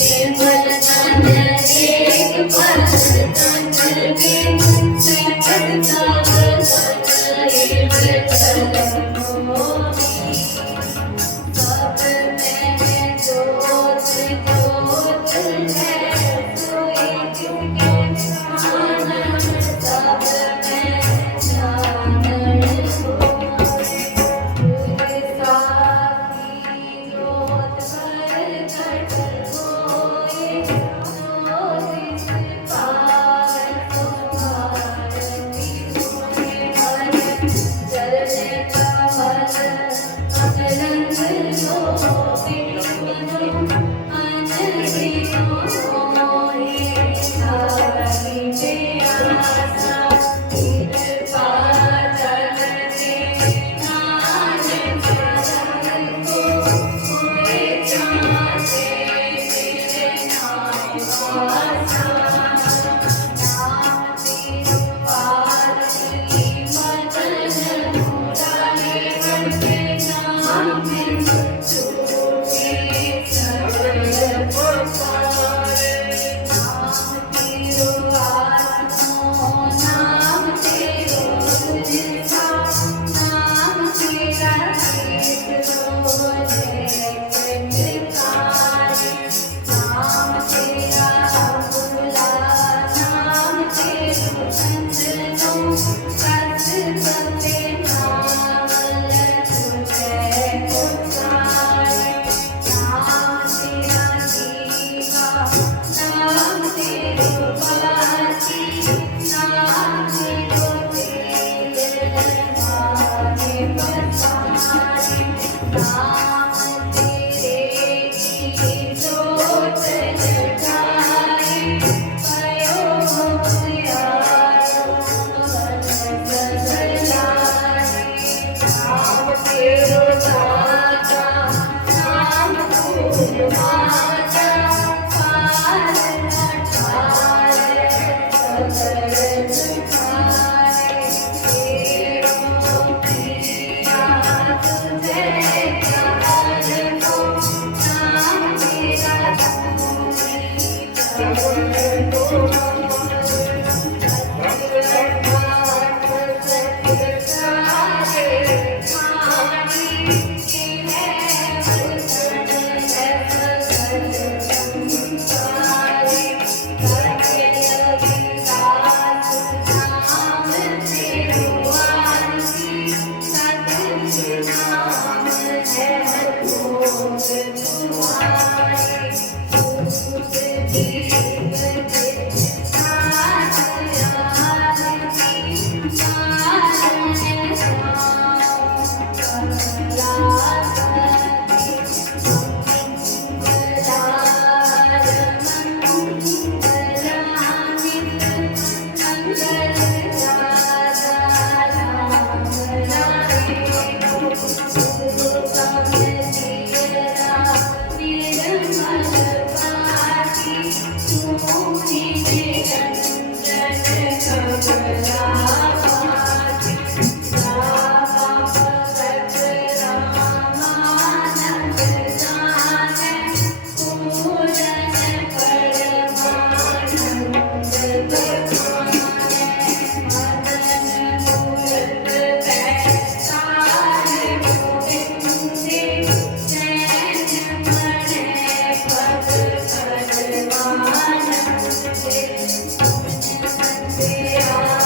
Thank feel